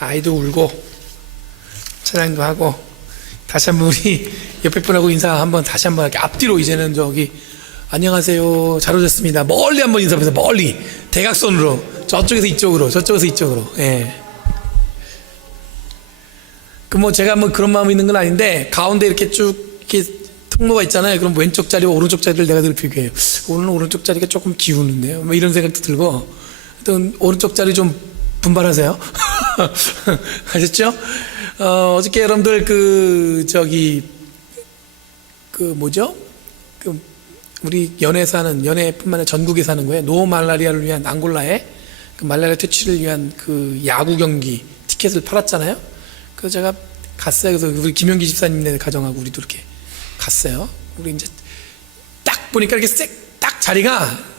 아이도 울고 찬양도 하고 다시 한번 우리 옆에 분하고 인사 한번 다시 한번 이렇게 앞뒤로 이제는 저기 안녕하세요 잘 오셨습니다 멀리 한번 인사해서 멀리 대각선으로 저쪽에서 이쪽으로 저쪽에서 이쪽으로 예. 그 뭐 제가 뭐 그런 마음이 있는 건 아닌데 가운데 이렇게 쭉 이렇게 통로가 있잖아요. 그럼 왼쪽 자리와 오른쪽 자리를 내가 늘 비교해요. 오늘은 오른쪽 자리가 조금 기우는데요. 뭐 이런 생각도 들고 하여튼 오른쪽 자리 좀 분발하세요. 아셨죠? 어저께 여러분들 우리 연해뿐만 아니라 전국에 사는 거예요. 노 말라리아를 위한 앙골라의 그 말라리아 퇴치를 위한 그 야구 경기 티켓을 팔았잖아요. 그래서 제가 갔어요. 그래서 우리 김영기 집사님네 가정하고 우리도 이렇게 갔어요. 우리 이제 딱 보니까 이렇게 딱 자리가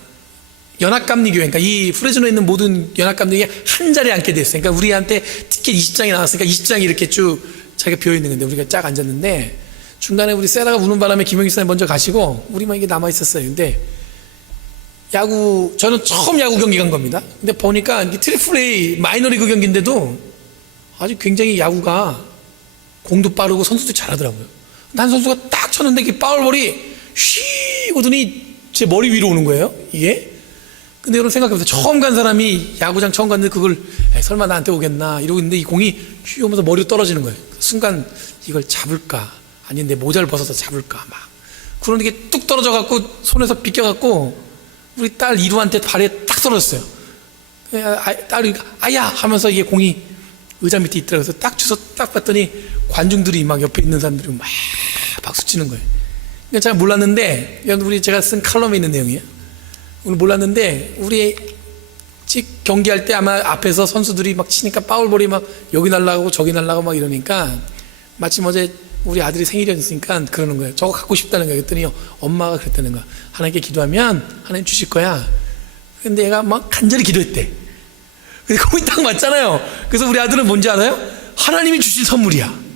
연합감리교회, 그러니까 이 프레즈노에 있는 모든 연합감리교회 한 자리에 앉게 됐어요. 그러니까 우리한테 티켓 20장이 나왔으니까 20장이 이렇게 쭉 자기가 비어 있는 건데 우리가 쫙 앉았는데 중간에 우리 세라가 우는 바람에 김영기 집사님 먼저 가시고 우리만 이게 남아 있었어요. 근데 저는 처음 야구 경기 간 겁니다. 근데 보니까 이 트리플 A 마이너리그 경기인데도 아주 굉장히 야구가 공도 빠르고 선수도 잘하더라고요. 한 선수가 딱 쳤는데 이 파울볼이 휘 오더니 제 머리 위로 오는 거예요. 이게. 근데 여러분 생각해보세요. 처음 간 사람이 야구장 처음 갔는데 그걸 설마 나한테 오겠나 이러고 있는데 이 공이 휘 오면서 머리로 떨어지는 거예요. 순간 이걸 잡을까 아니면 내 모자를 벗어서 잡을까 막 그런 게 뚝 떨어져 갖고 손에서 비껴갖고 우리 딸 이루한테 발에 딱 떨어졌어요. 딸이 아야 하면서 이게 공이 의자 밑에 있더라고요. 그래서 딱 주워 딱 봤더니 관중들이 막 옆에 있는 사람들이 막 박수 치는 거예요. 그러니까 제가 몰랐는데, 우리 제가 쓴 칼럼에 있는 내용이에요. 오늘 몰랐는데, 우리 경기할 때 아마 앞에서 선수들이 막 치니까 파울볼이 막 여기 날라가고 저기 날라가고 막 이러니까 마침 어제 우리 아들이 생일이었으니까 그러는 거예요. 저거 갖고 싶다는 거예요. 그랬더니 엄마가 그랬다는 거야. 하나님께 기도하면 하나님 주실 거야. 근데 얘가 막 간절히 기도했대. 근데 거기 딱 맞잖아요. 그래서 우리 아들은 뭔지 알아요? 하나님이 주신 선물이야.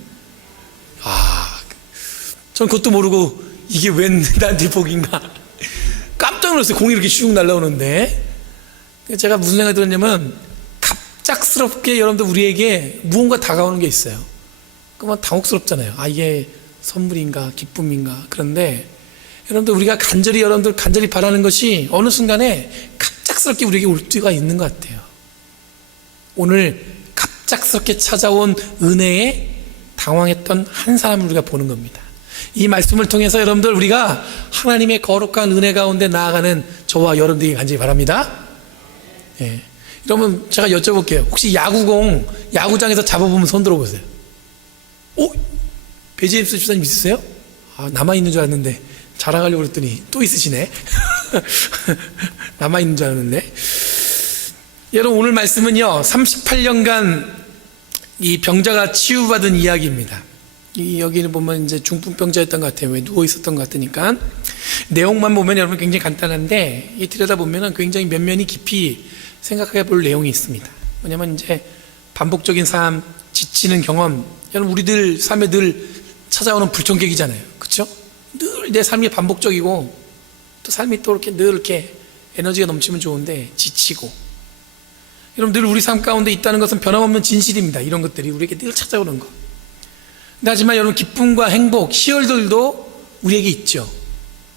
전 그것도 모르고 이게 웬 나한테 복인가 깜짝 놀랐어요. 공이 이렇게 슉 날라오는데 제가 무슨 생각이 들었냐면 갑작스럽게 여러분들 우리에게 무언가 다가오는 게 있어요. 그러면 당혹스럽잖아요. 이게 선물인가 기쁨인가. 그런데 우리가 여러분들 간절히 바라는 것이 어느 순간에 갑작스럽게 우리에게 올 때가 있는 것 같아요. 오늘 갑작스럽게 찾아온 은혜에 당황했던 한 사람을 우리가 보는 겁니다. 이 말씀을 통해서 여러분들 우리가 하나님의 거룩한 은혜 가운데 나아가는 저와 여러분들이 간절히 바랍니다. 예. 여러분 제가 여쭤볼게요. 혹시 야구장에서 잡아보면 손 들어보세요. 배재입수 주사님 있으세요? 나만 있는 줄 알았는데 자랑하려고 그랬더니 또 있으시네. 나만 있는 줄 알았는데. 여러분 오늘 말씀은요 38년간 이 병자가 치유받은 이야기입니다. 여기는 보면 이제 중풍병자였던 것 같아요. 왜 누워 있었던 것 같으니까. 내용만 보면 여러분 굉장히 간단한데 이 들여다보면 굉장히 면면이 깊이 생각해 볼 내용이 있습니다. 뭐냐면 이제 반복적인 삶, 지치는 경험. 여러분 우리들 삶에 늘 찾아오는 불청객이잖아요. 그렇죠? 늘 내 삶이 반복적이고 또 삶이 또 이렇게 늘 이렇게 에너지가 넘치면 좋은데 지치고. 여러분 늘 우리 삶 가운데 있다는 것은 변함없는 진실입니다. 이런 것들이 우리에게 늘 찾아오는 것. 하지만 여러분 기쁨과 행복, 희열들도 우리에게 있죠.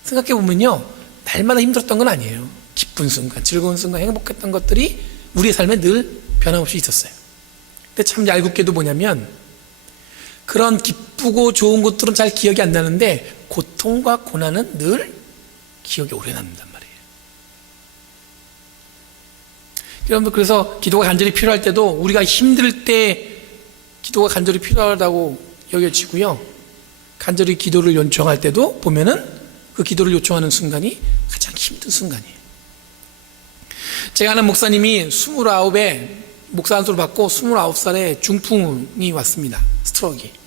생각해보면요 날마다 힘들었던 건 아니에요. 기쁜 순간, 즐거운 순간, 행복했던 것들이 우리의 삶에 늘 변함없이 있었어요. 근데 참 얄궂게도 뭐냐면 그런 기쁘고 좋은 것들은 잘 기억이 안 나는데 고통과 고난은 늘 기억이 오래 남는단 말이에요. 여러분들 그래서 기도가 간절히 필요할 때도 우리가 힘들 때 기도가 간절히 필요하다고 여겨지고요. 간절히 기도를 요청할 때도 보면은 그 기도를 요청하는 순간이 가장 힘든 순간이에요. 제가 아는 목사님이 29에 목사 안수를 받고 29살에 중풍이 왔습니다. 스트로크가.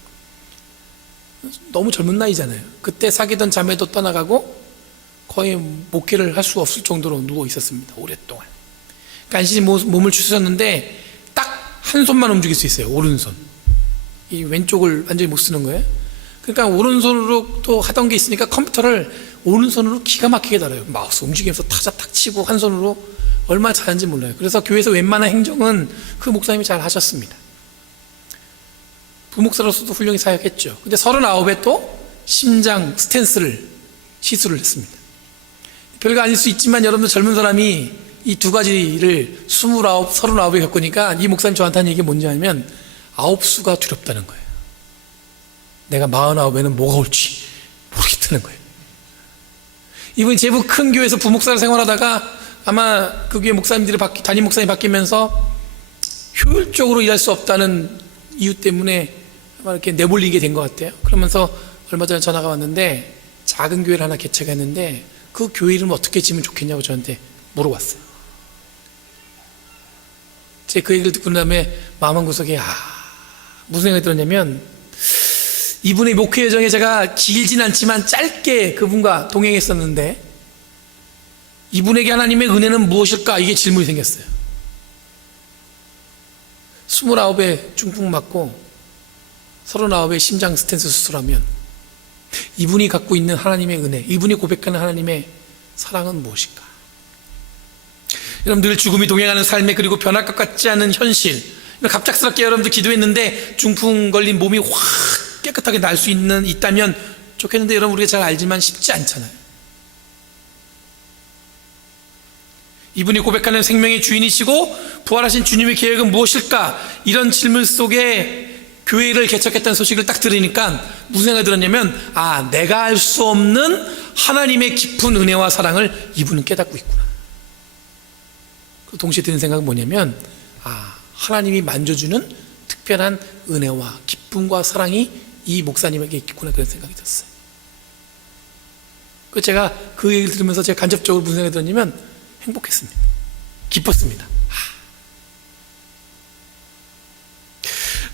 너무 젊은 나이잖아요. 그때 사귀던 자매도 떠나가고 거의 목회를 할 수 없을 정도로 누워 있었습니다. 오랫동안. 간신히 몸을 추스렸는데 딱 한 손만 움직일 수 있어요. 오른손. 이 왼쪽을 완전히 못 쓰는 거예요. 그러니까 오른손으로 또 하던 게 있으니까 컴퓨터를 오른손으로 기가 막히게 달아요. 마우스 움직이면서 타자 탁 치고 한 손으로 얼마나 잘하는지 몰라요. 그래서 교회에서 웬만한 행정은 그 목사님이 잘 하셨습니다. 부목사로서도 훌륭히 사역했죠. 근데 39에 또 심장 스탠스를 시술을 했습니다. 별거 아닐 수 있지만 여러분들 젊은 사람이 이 두 가지를 29, 39에 겪으니까 이 목사님 저한테 한 얘기가 뭔지 아니면 9수가 두렵다는 거예요. 내가 49에는 뭐가 올지 모르겠다는 거예요. 이분이 제법 큰 교회에서 부목사로 생활하다가 아마 그 교회 목사님들이 담임 목사님이 바뀌면서 효율적으로 일할 수 없다는 이유 때문에 아마 이렇게 내몰리게 된 것 같아요. 그러면서 얼마 전에 전화가 왔는데 작은 교회를 하나 개척했는데 그 교회 이름을 어떻게 지으면 좋겠냐고 저한테 물어봤어요. 제가 그 얘기를 듣고 난 다음에 마음 한구석에 무슨 생각이 들었냐면 이분의 목회 여정에 제가 길진 않지만 짧게 그분과 동행했었는데 이분에게 하나님의 은혜는 무엇일까? 이게 질문이 생겼어요. 29에 중풍 맞고 39에 심장 스탠스 수술하면 이분이 갖고 있는 하나님의 은혜, 이분이 고백하는 하나님의 사랑은 무엇일까? 여러분 늘 죽음이 동행하는 삶에 그리고 변할 것 같지 않은 현실, 갑작스럽게 여러분들 기도했는데 중풍 걸린 몸이 확 깨끗하게 날 수 있다면 좋겠는데 여러분 우리가 잘 알지만 쉽지 않잖아요. 이분이 고백하는 생명의 주인이시고 부활하신 주님의 계획은 무엇일까? 이런 질문 속에 교회를 개척했다는 소식을 딱 들으니까 무슨 생각이 들었냐면 내가 알 수 없는 하나님의 깊은 은혜와 사랑을 이분은 깨닫고 있구나. 동시에 드는 생각은 뭐냐면 하나님이 만져주는 특별한 은혜와 기쁨과 사랑이 이 목사님에게 있구나, 그런 생각이 들었어요. 제가 그 얘기를 들으면서 제가 간접적으로 무슨 생각이 들었냐면 행복했습니다. 기뻤습니다.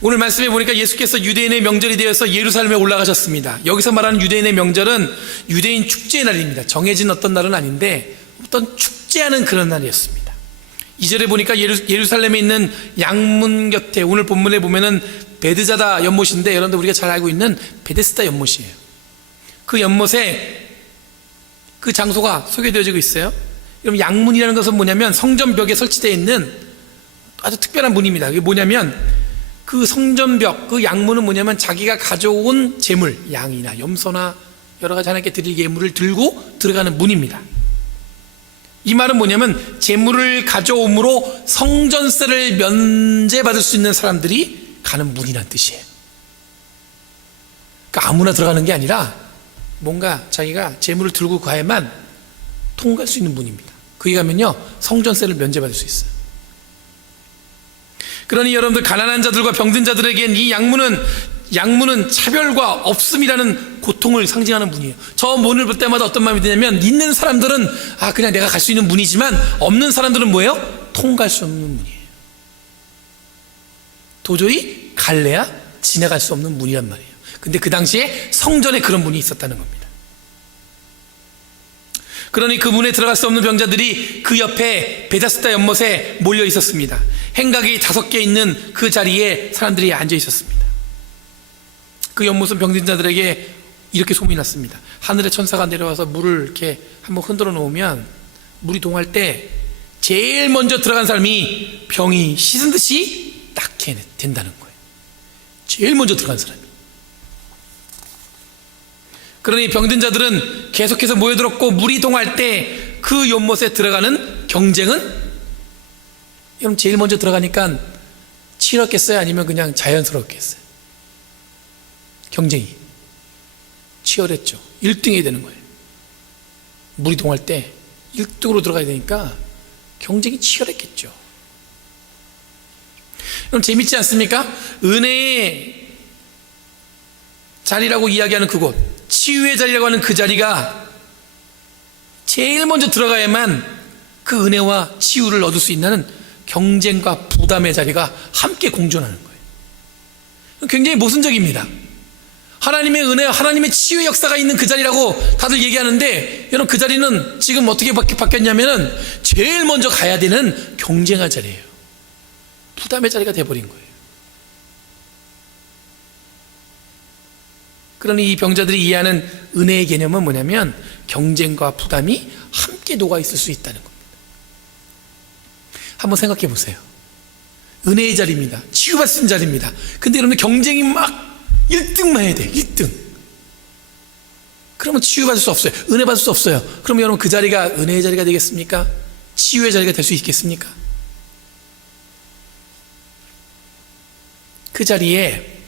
오늘 말씀에 보니까 예수께서 유대인의 명절이 되어서 예루살렘에 올라가셨습니다. 여기서 말하는 유대인의 명절은 유대인 축제의 날입니다. 정해진 어떤 날은 아닌데 어떤 축제하는 그런 날이었습니다. 2절에 보니까 예루살렘에 있는 양문 곁에, 오늘 본문에 보면은 베드자다 연못인데 여러분들 우리가 잘 알고 있는 베데스다 연못이에요. 그 연못에 그 장소가 소개되어지고 있어요. 여러분 양문이라는 것은 뭐냐면 성전벽에 설치되어 있는 아주 특별한 문입니다. 그게 뭐냐면 그 성전벽, 그 양문은 뭐냐면 자기가 가져온 재물, 양이나 염소나 여러 가지 하나님께 드릴 예물을 들고 들어가는 문입니다. 이 말은 뭐냐면 재물을 가져옴으로 성전세를 면제받을 수 있는 사람들이 가는 문이란 뜻이에요. 그러니까 아무나 들어가는 게 아니라 뭔가 자기가 재물을 들고 가야만 통과할 수 있는 문입니다. 거기 가면요 성전세를 면제받을 수 있어요. 그러니 여러분들 가난한 자들과 병든 자들에겐 이 양문은 차별과 없음이라는 고통을 상징하는 문이에요. 저 문을 볼 때마다 어떤 마음이 드냐면 있는 사람들은 그냥 내가 갈 수 있는 문이지만 없는 사람들은 뭐예요? 통과할 수 없는 문이에요. 도저히 갈래야 지나갈 수 없는 문이란 말이에요. 근데 그 당시에 성전에 그런 문이 있었다는 겁니다. 그러니 그 문에 들어갈 수 없는 병자들이 그 옆에 베데스다 연못에 몰려 있었습니다. 행각이 5개 있는 그 자리에 사람들이 앉아 있었습니다. 그 연못은 병든 자들에게 이렇게 소문이 났습니다. 하늘의 천사가 내려와서 물을 이렇게 한번 흔들어 놓으면 물이 동할 때 제일 먼저 들어간 사람이 병이 씻은 듯이 낫게 된다는 거예요. 제일 먼저 들어간 사람이. 그러니 병든 자들은 계속해서 모여들었고 물이 동할 때 그 연못에 들어가는 경쟁은 여러분 제일 먼저 들어가니까 치열했겠어요? 아니면 그냥 자연스럽겠어요? 경쟁이 치열했죠. 1등이 되는 거예요. 물이 동할 때 1등으로 들어가야 되니까 경쟁이 치열했겠죠. 그럼 재밌지 않습니까? 은혜의 자리라고 이야기하는 그곳, 치유의 자리라고 하는 그 자리가 제일 먼저 들어가야만 그 은혜와 치유를 얻을 수 있는 경쟁과 부담의 자리가 함께 공존하는 거예요. 굉장히 모순적입니다. 하나님의 은혜와 하나님의 치유의 역사가 있는 그 자리라고 다들 얘기하는데 여러분 그 자리는 지금 어떻게 바뀌었냐면은 제일 먼저 가야 되는 경쟁의 자리예요. 부담의 자리가 돼버린 거예요. 그러니 이 병자들이 이해하는 은혜의 개념은 뭐냐면 경쟁과 부담이 함께 녹아 있을 수 있다는 겁니다. 한번 생각해 보세요. 은혜의 자리입니다. 치유받을 수 있는 자리입니다. 근데 여러분들 경쟁이 막 1등만 해야 돼요. 1등. 그러면 치유받을 수 없어요. 은혜 받을 수 없어요. 그러면 여러분 그 자리가 은혜의 자리가 되겠습니까? 치유의 자리가 될 수 있겠습니까? 그 자리에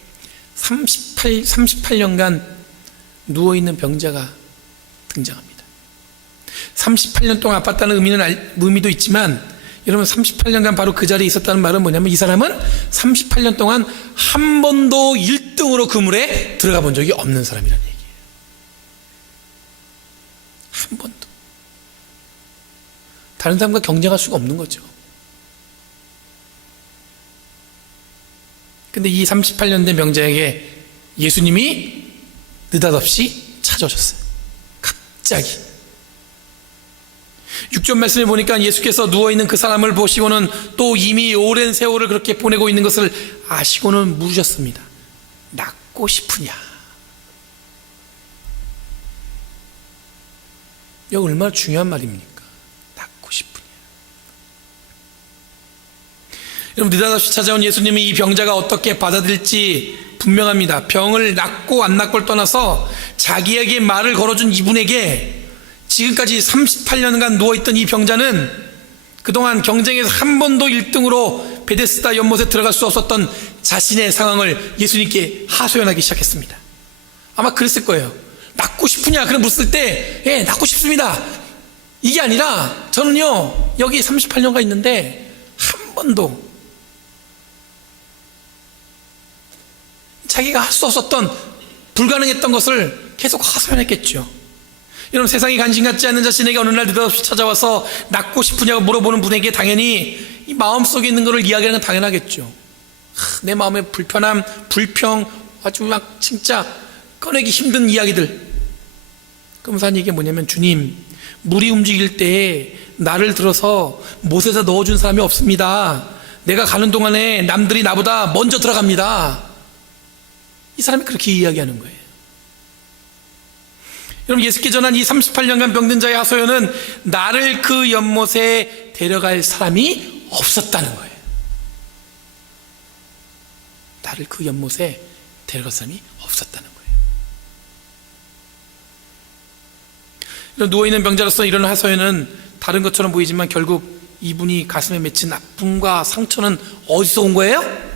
38년간 누워있는 병자가 등장합니다. 38년 동안 아팠다는 의미도 있지만 여러분 38년간 바로 그 자리에 있었다는 말은 뭐냐면 이 사람은 38년 동안 한 번도 1등으로 그 물에 들어가 본 적이 없는 사람이라는 얘기예요. 한 번도. 다른 사람과 경쟁할 수가 없는 거죠. 근데 이 38년 된 병자에게 예수님이 느닷없이 찾아오셨어요. 갑자기. 6절 말씀에 보니까 예수께서 누워있는 그 사람을 보시고는 또 이미 오랜 세월을 그렇게 보내고 있는 것을 아시고는 물으셨습니다. 낫고 싶으냐? 이거 얼마나 중요한 말입니까? 낫고 싶으냐? 여러분 느닷없이 찾아온 예수님이 이 병자가 어떻게 받아들일지 분명합니다. 병을 낫고 안 낫고를 떠나서 자기에게 말을 걸어준 이분에게 지금까지 38년간 누워있던 이 병자는 그동안 경쟁에서 한 번도 1등으로 베데스다 연못에 들어갈 수 없었던 자신의 상황을 예수님께 하소연하기 시작했습니다. 아마 그랬을 거예요. 낫고 싶으냐? 그럼 묻을 때 예, 낫고 싶습니다. 이게 아니라 저는요 여기 38년간 있는데 한 번도 자기가 할 수 없었던 불가능했던 것을 계속 하소연했겠죠. 여러분 세상이 관심 갖지 않는 자신에게 어느 날 느닷없이 찾아와서 낫고 싶으냐고 물어보는 분에게 당연히 이 마음속에 있는 것을 이야기하는 건 당연하겠죠. 내 마음의 불편함, 불평, 아주 막 진짜 꺼내기 힘든 이야기들. 그러면서 한 얘기가 뭐냐면 주님 물이 움직일 때 나를 들어서 못에다 넣어준 사람이 없습니다. 내가 가는 동안에 남들이 나보다 먼저 들어갑니다. 이 사람이 그렇게 이야기하는 거예요. 여러분 예수께 전한 이 38년간 병든 자의 하소연은 나를 그 연못에 데려갈 사람이 없었다는 거예요. 나를 그 연못에 데려갈 사람이 없었다는 거예요. 이런 누워있는 병자로서 이런 하소연은 다른 것처럼 보이지만 결국 이분이 가슴에 맺힌 아픔과 상처는 어디서 온 거예요?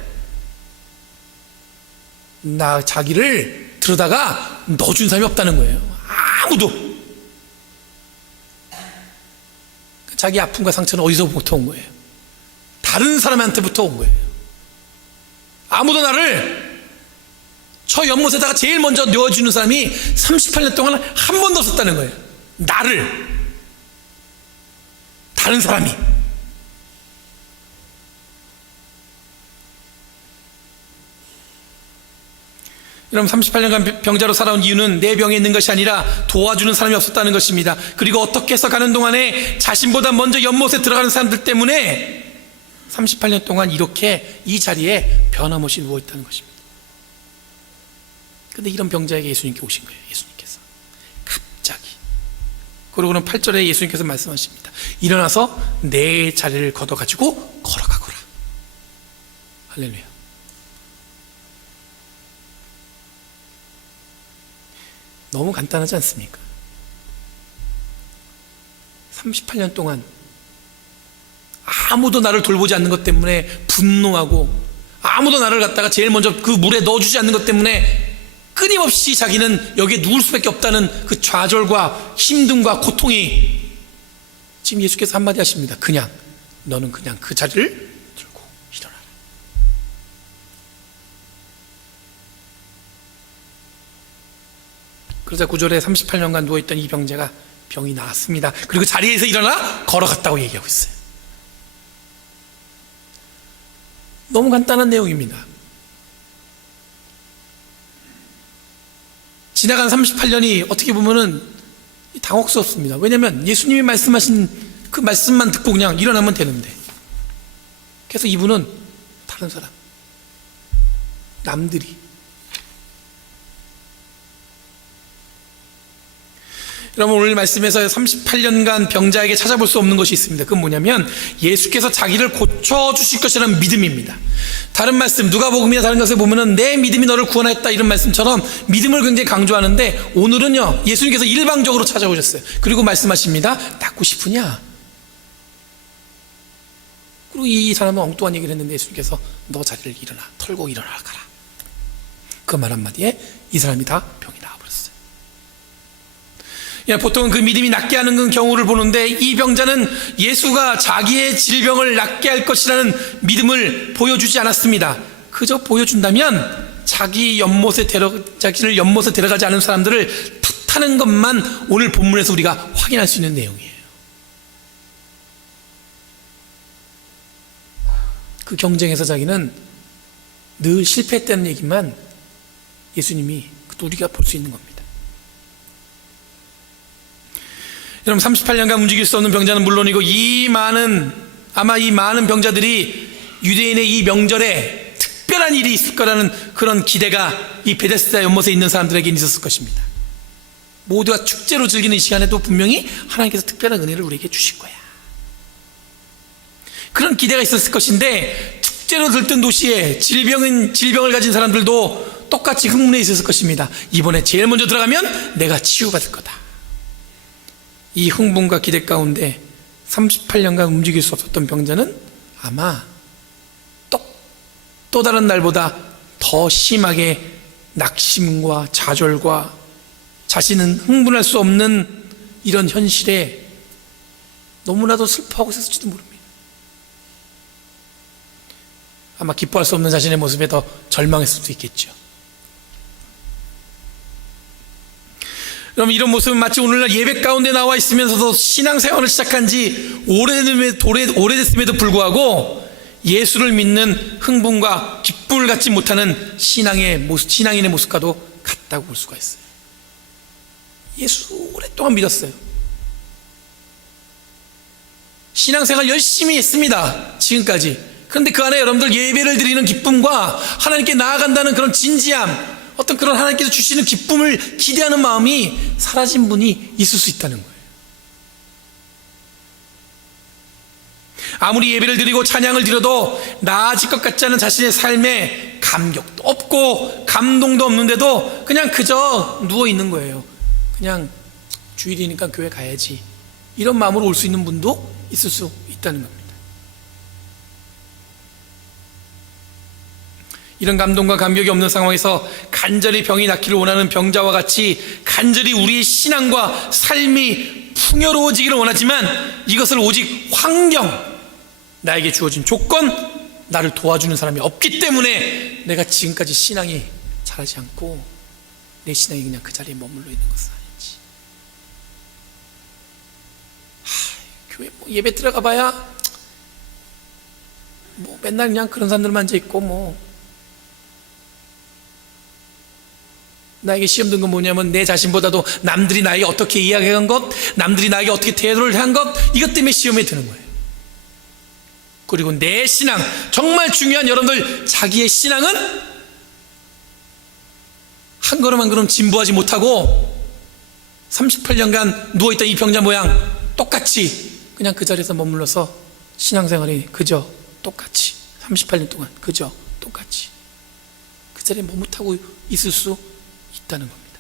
자기를 들여다가 넣어준 사람이 없다는 거예요. 아무도. 자기 아픔과 상처는 어디서부터 온 거예요? 다른 사람한테부터 온 거예요. 아무도 나를 저 연못에다가 제일 먼저 넣어주는 사람이 38년 동안 한 번도 없었다는 거예요. 나를. 다른 사람이. 여러분 38년간 병자로 살아온 이유는 내 병에 있는 것이 아니라 도와주는 사람이 없었다는 것입니다. 그리고 어떻게 해서 가는 동안에 자신보다 먼저 연못에 들어가는 사람들 때문에 38년 동안 이렇게 이 자리에 변함없이 누워있다는 것입니다. 그런데 이런 병자에게 예수님께 오신 거예요. 예수님께서 갑자기. 그러고는 8절에 예수님께서 말씀하십니다. 일어나서 내 자리를 걷어가지고 걸어가거라. 할렐루야. 너무 간단하지 않습니까? 38년 동안 아무도 나를 돌보지 않는 것 때문에 분노하고 아무도 나를 갖다가 제일 먼저 그 물에 넣어주지 않는 것 때문에 끊임없이 자기는 여기에 누울 수밖에 없다는 그 좌절과 힘듦과 고통이 지금 예수께서 한마디 하십니다. 너는 그냥 그 자리를 들고 일어나라. 그러자 9절에 38년간 누워있던 이 병자가 병이 나았습니다. 그리고 자리에서 일어나 걸어갔다고 얘기하고 있어요. 너무 간단한 내용입니다. 지나간 38년이 어떻게 보면은 당혹스럽습니다. 왜냐하면 예수님이 말씀하신 그 말씀만 듣고 그냥 일어나면 되는데, 그래서 이분은 다른 사람, 남들이. 여러분, 오늘 말씀에서 38년간 병자에게 찾아볼 수 없는 것이 있습니다. 그건 뭐냐면 예수께서 자기를 고쳐주실 것이라는 믿음입니다. 다른 말씀, 누가복음이나 다른 것에 보면은 내 믿음이 너를 구원했다 이런 말씀처럼 믿음을 굉장히 강조하는데, 오늘은요 예수님께서 일방적으로 찾아오셨어요. 그리고 말씀하십니다. 낫고 싶으냐? 그리고 이 사람은 엉뚱한 얘기를 했는데 예수님께서 너 자리를 일어나, 털고 일어나라 가라. 그 말 한마디에 이 사람이 다 병이 나와버렸어요. 보통은 그 믿음이 낫게 하는 경우를 보는데, 이 병자는 예수가 자기의 질병을 낫게 할 것이라는 믿음을 보여주지 않았습니다. 그저 보여준다면 자기를 연못에 데려가지 않은 사람들을 탓하는 것만 오늘 본문에서 우리가 확인할 수 있는 내용이에요. 그 경쟁에서 자기는 늘 실패했다는 얘기만 예수님이 우리가 볼 수 있는 겁니다. 여러분, 38년간 움직일 수 없는 병자는 물론이고 아마 이 많은 병자들이 유대인의 이 명절에 특별한 일이 있을 거라는 그런 기대가 이 베데스다 연못에 있는 사람들에게 있었을 것입니다. 모두가 축제로 즐기는 이 시간에도 분명히 하나님께서 특별한 은혜를 우리에게 주실 거야, 그런 기대가 있었을 것인데, 축제로 들뜬 도시에 질병을 가진 사람들도 똑같이 흥분해 있었을 것입니다. 이번에 제일 먼저 들어가면 내가 치유받을 거다. 이 흥분과 기대 가운데 38년간 움직일 수 없었던 병자는 아마 또 다른 날보다 더 심하게 낙심과 좌절과 자신은 흥분할 수 없는 이런 현실에 너무나도 슬퍼하고 있었을지도 모릅니다. 아마 기뻐할 수 없는 자신의 모습에 더 절망했을 수도 있겠죠. 그럼 이런 모습은 마치 오늘날 예배 가운데 나와 있으면서도 신앙생활을 시작한 지 오래됐음에도 불구하고 예수를 믿는 흥분과 기쁨을 갖지 못하는 신앙인의 모습과도 같다고 볼 수가 있어요. 예수 오랫동안 믿었어요. 신앙생활 열심히 했습니다, 지금까지. 그런데 그 안에 여러분들 예배를 드리는 기쁨과 하나님께 나아간다는 그런 진지함, 어떤 그런 하나님께서 주시는 기쁨을 기대하는 마음이 사라진 분이 있을 수 있다는 거예요. 아무리 예배를 드리고 찬양을 드려도 나아질 것 같지 않은 자신의 삶에 감격도 없고 감동도 없는데도 그냥 그저 누워있는 거예요. 그냥 주일이니까 교회 가야지, 이런 마음으로 올 수 있는 분도 있을 수 있다는 겁니다. 이런 감동과 감격이 없는 상황에서 간절히 병이 낫기를 원하는 병자와 같이 간절히 우리의 신앙과 삶이 풍요로워지기를 원하지만, 이것을 오직 환경, 나에게 주어진 조건, 나를 도와주는 사람이 없기 때문에 내가 지금까지 신앙이 자라지 않고 내 신앙이 그냥 그 자리에 머물러 있는 것은 아닌지. 교회 예배 들어가 봐야 맨날 그냥 그런 사람들만 앉아있고 나에게 시험 든 건 뭐냐면 내 자신보다도 남들이 나에게 어떻게 이야기한 것, 남들이 나에게 어떻게 태도를 한 것, 이것 때문에 시험에 드는 거예요. 그리고 내 신앙, 정말 중요한 여러분들, 자기의 신앙은 한 걸음 한 걸음 진보하지 못하고 38년간 누워있던 이 병자 모양 똑같이 그냥 그 자리에서 머물러서 신앙생활이 그저 똑같이 38년 동안 그저 똑같이 그 자리에 머뭇하고 있을 수 있다는 겁니다.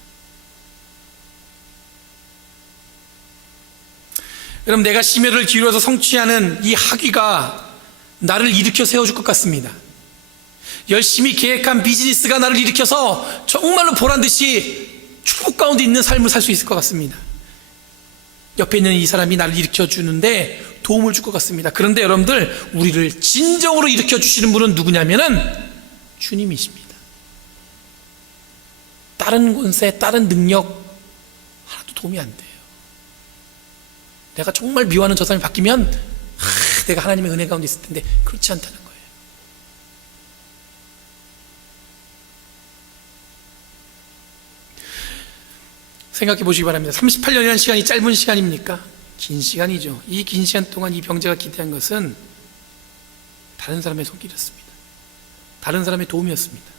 여러분, 내가 심혈을 기울여서 성취하는 이 학위가 나를 일으켜 세워줄 것 같습니다. 열심히 계획한 비즈니스가 나를 일으켜서 정말로 보란듯이 축복 가운데 있는 삶을 살 수 있을 것 같습니다. 옆에 있는 이 사람이 나를 일으켜 주는데 도움을 줄 것 같습니다. 그런데 여러분들, 우리를 진정으로 일으켜 주시는 분은 누구냐면은 주님이십니다. 다른 권세, 다른 능력 하나도 도움이 안 돼요. 내가 정말 미워하는 저 사람이 바뀌면 내가 하나님의 은혜 가운데 있을 텐데 그렇지 않다는 거예요. 생각해 보시기 바랍니다. 38년이라는 시간이 짧은 시간입니까? 긴 시간이죠. 이 긴 시간 동안 이 병자가 기대한 것은 다른 사람의 손길이었습니다. 다른 사람의 도움이었습니다.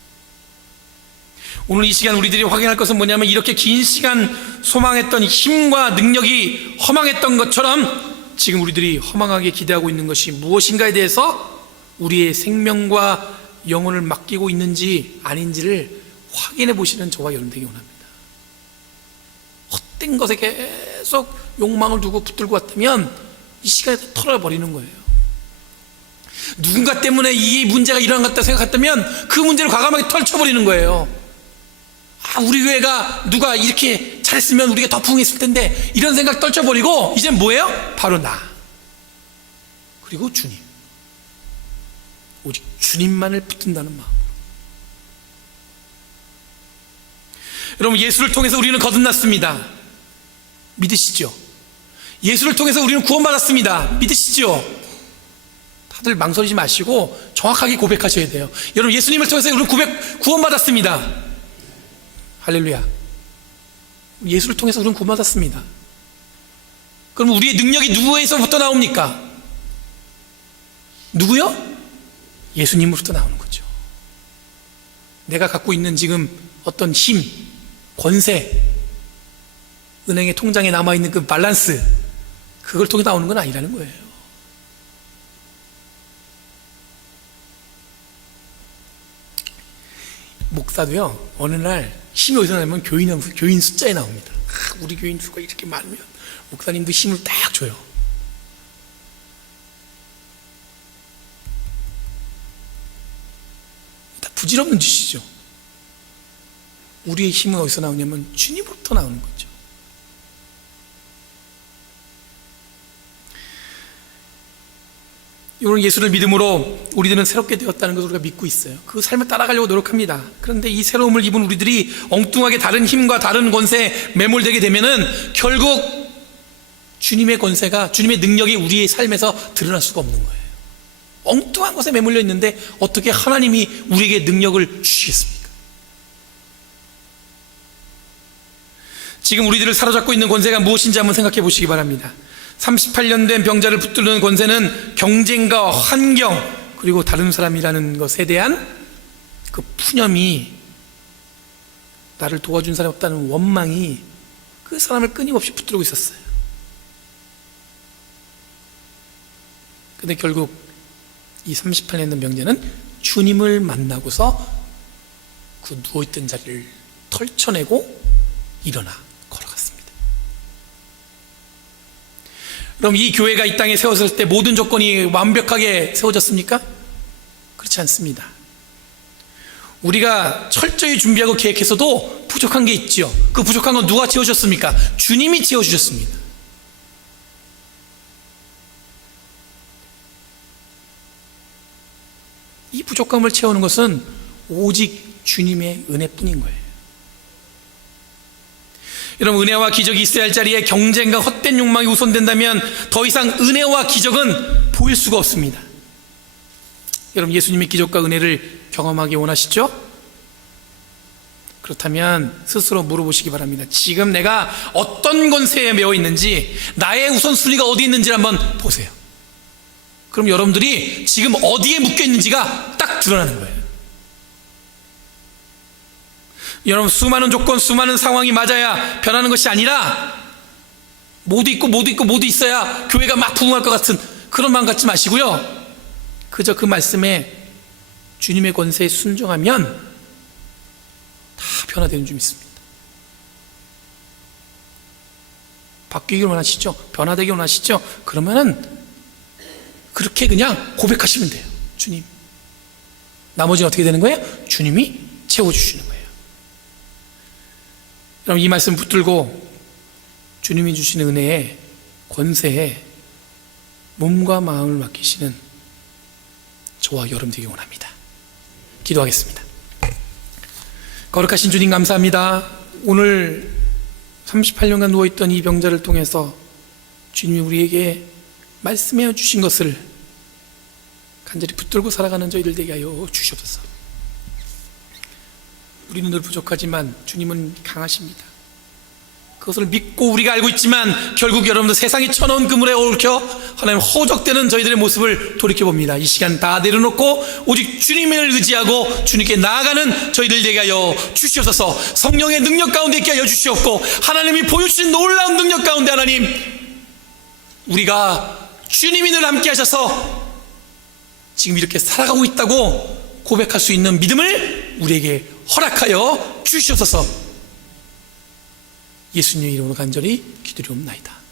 오늘 이 시간 우리들이 확인할 것은 뭐냐면, 이렇게 긴 시간 소망했던 힘과 능력이 허망했던 것처럼 지금 우리들이 허망하게 기대하고 있는 것이 무엇인가에 대해서 우리의 생명과 영혼을 맡기고 있는지 아닌지를 확인해 보시는 저와 여러분 되기 원합니다. 헛된 것에 계속 욕망을 두고 붙들고 왔다면 이 시간에 털어버리는 거예요. 누군가 때문에 이 문제가 일어난 것 같다 생각했다면 그 문제를 과감하게 털쳐버리는 거예요. 우리 교회가 누가 이렇게 잘했으면 우리가 더 부흥했을 텐데, 이런 생각 떨쳐버리고 이제 뭐예요? 바로 나, 그리고 주님, 오직 주님만을 붙든다는 마음. 여러분, 예수를 통해서 우리는 거듭났습니다. 믿으시죠? 예수를 통해서 우리는 구원받았습니다. 믿으시죠? 다들 망설이지 마시고 정확하게 고백하셔야 돼요. 여러분, 예수님을 통해서 우리는 구원받았습니다. 할렐루야. 예수를 통해서 우리는 구원받았습니다. 그럼 우리의 능력이 누구에서부터 나옵니까? 누구요? 예수님으로부터 나오는 거죠. 내가 갖고 있는 지금 어떤 힘, 권세, 은행의 통장에 남아있는 그 밸런스, 그걸 통해 나오는 건 아니라는 거예요. 목사도요, 어느 날 힘이 어디서 나면 교인 숫자에 나옵니다. 우리 교인 수가 이렇게 많으면 목사님도 힘을 딱 줘요. 다 부질없는 짓이죠. 우리의 힘은 어디서 나오냐면 주님으로부터 나오는 거죠. 이런 예수를 믿음으로 우리들은 새롭게 되었다는 것을 우리가 믿고 있어요. 그 삶을 따라가려고 노력합니다. 그런데 이 새로움을 입은 우리들이 엉뚱하게 다른 힘과 다른 권세에 매몰되게 되면은 결국 주님의 권세가, 주님의 능력이 우리의 삶에서 드러날 수가 없는 거예요. 엉뚱한 것에 매몰려 있는데 어떻게 하나님이 우리에게 능력을 주시겠습니까? 지금 우리들을 사로잡고 있는 권세가 무엇인지 한번 생각해 보시기 바랍니다. 38년 된 병자를 붙들는 권세는 경쟁과 환경, 그리고 다른 사람이라는 것에 대한 그 푸념이, 나를 도와준 사람이 없다는 원망이 그 사람을 끊임없이 붙들고 있었어요. 근데 결국 이 38년 된 병자는 주님을 만나고서 그 누워있던 자리를 털쳐내고 일어나 걸어갔습니다. 그럼 이 교회가 이 땅에 세워졌을 때 모든 조건이 완벽하게 세워졌습니까? 그렇지 않습니다. 우리가 철저히 준비하고 계획했어도 부족한 게 있죠. 그 부족한 건 누가 채워주셨습니까? 주님이 채워주셨습니다. 이 부족함을 채우는 것은 오직 주님의 은혜뿐인 거예요. 여러분, 은혜와 기적이 있어야 할 자리에 경쟁과 헛된 욕망이 우선된다면 더 이상 은혜와 기적은 보일 수가 없습니다. 여러분, 예수님의 기적과 은혜를 경험하기 원하시죠? 그렇다면 스스로 물어보시기 바랍니다. 지금 내가 어떤 권세에 매여 있는지, 나의 우선순위가 어디 있는지를 한번 보세요. 그럼 여러분들이 지금 어디에 묶여 있는지가 딱 드러나는 거예요. 여러분, 수많은 조건, 수많은 상황이 맞아야 변하는 것이 아니라 모두 있고 모두 있고 모두 있어야 교회가 막 부흥할 것 같은 그런 마음 갖지 마시고요, 그저 그 말씀에 주님의 권세에 순종하면 다 변화되는 줄 믿습니다. 바뀌길 원하시죠? 변화되길 원하시죠? 그러면은 그렇게 그냥 고백하시면 돼요. 주님. 나머지는 어떻게 되는 거예요? 주님이 채워주시는 거예요. 여러분, 이 말씀 붙들고 주님이 주시는 은혜에, 권세에 몸과 마음을 맡기시는 저와 여러분 되기 원합니다. 기도하겠습니다. 거룩하신 주님, 감사합니다. 오늘 38년간 누워있던 이 병자를 통해서 주님이 우리에게 말씀해 주신 것을 간절히 붙들고 살아가는 저희들 되게 하여 주시옵소서. 우리는 늘 부족하지만 주님은 강하십니다. 그것을 믿고 우리가 알고 있지만 결국 여러분들 세상이 쳐놓은 그물에 얽혀 하나님 허우적대는 저희들의 모습을 돌이켜봅니다. 이 시간 다 내려놓고 오직 주님을 의지하고 주님께 나아가는 저희들 되게 하여 주시옵소서. 성령의 능력 가운데 있게 하여 주시옵고 하나님이 보여주신 놀라운 능력 가운데 하나님 우리가 주님이 늘 함께 하셔서 지금 이렇게 살아가고 있다고 고백할 수 있는 믿음을 우리에게 허락하여 주시옵소서. 예수님의 이름으로 간절히 기도드리옵나이다.